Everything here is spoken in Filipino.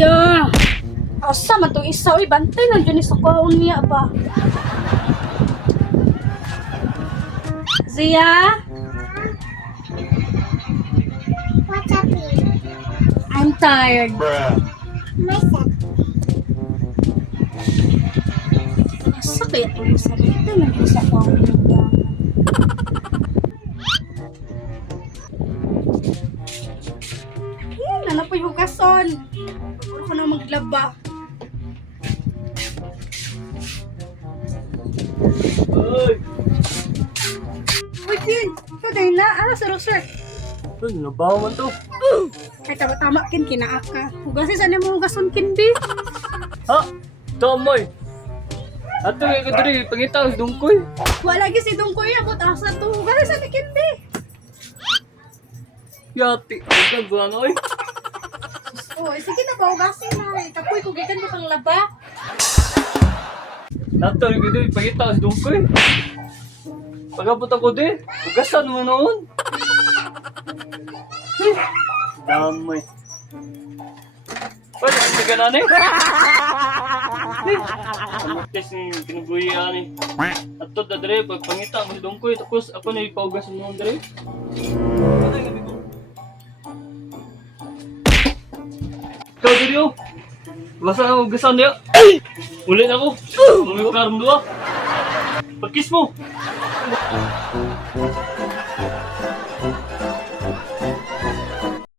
Ya. Asa man tong isa oy bantay na dyan sa kwaon niya ba. Zia, What's up, baby? I'm tired. Myself. Asa kaya tong isa bantay na dyan sa kwaon niya. Ano po yung hugason? Pagod ko na maglaba. Ay! Uy, Kin! Ikaw dahil na. Ano sa roster? Ay, nabaho man to. Ay, tama-tama, Kin. Kinaak ka. Hugasin saan mo hugason, Kin, B? Ha? Tamoy! Ato yung kadiri, pangitaw, dungkoy. Wala lagi si Dungkoy. Abot asa to. Hugasin saan ni Kin, B? Yati, ang gano'n oy. Oh, sige na ba, hugasin na. Kapoy, kugikan mo kang laba. Ato yung kadiri, pangitaw, dungkoy. Pagabot ako di, ugasan mo noon. Damay. Pwede, ang tiga na ni. Amakis ni pinuguyan ni. Ato da dre, pagpangita mo si dungkoy, tapos ako na ipaugasan mo dre. Ikaw diri oh. Basta ang ugasan niya. Ulit ako. Mga karong dua. Pagkis mo.